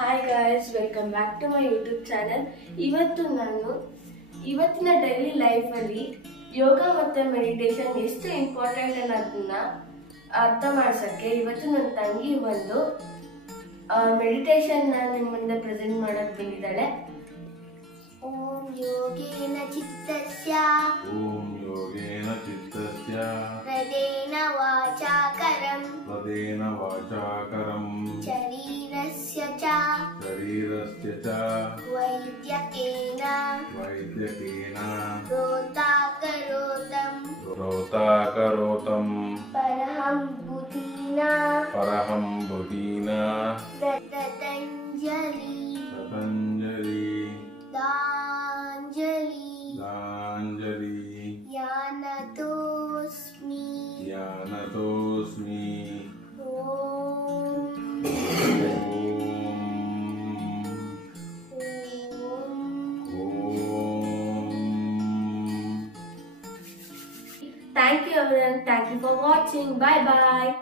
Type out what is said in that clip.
Hi guys, welcome back to my YouTube channel. ಇವತ್ತಿನ daily ಲೈಫಲ್ಲಿ ಯೋಗ ಮತ್ತು ಮೆಡಿಟೇಷನ್ ಎಷ್ಟು ಇಂಪಾರ್ಟೆಂಟ್ ಅನ್ನೋದನ್ನ ಅರ್ಥ ಮಾಡ್ಸೋಕ್ಕೆ ಇವತ್ತು ನನ್ನ ತಂಗಿ ಒಂದು ಮೆಡಿಟೇಷನ್ನ ನಿಮ್ಮ ಮುಂದೆ ಪ್ರೆಸೆಂಟ್ ಮಾಡೋಕೆ ಬಂದಿದ್ದಾಳೆ. ಓಂ ಯೋಗೇನ ಚಿತ್ತಸ್ಯ ಹೃದಯೇನ ವಾಚಾಕರಂ ಶರೀರಸ್ಯ ಚ ವೈದ್ಯಕೇನ ರೋತಾಕರೋತಂ ಪರಹಂ ಬುಧೀನಾ Patanjali ದಾಂಜಲಿ ಯಾನತೋಸ್ಮಿ Thank you everyone. Thank you for watching. Bye bye.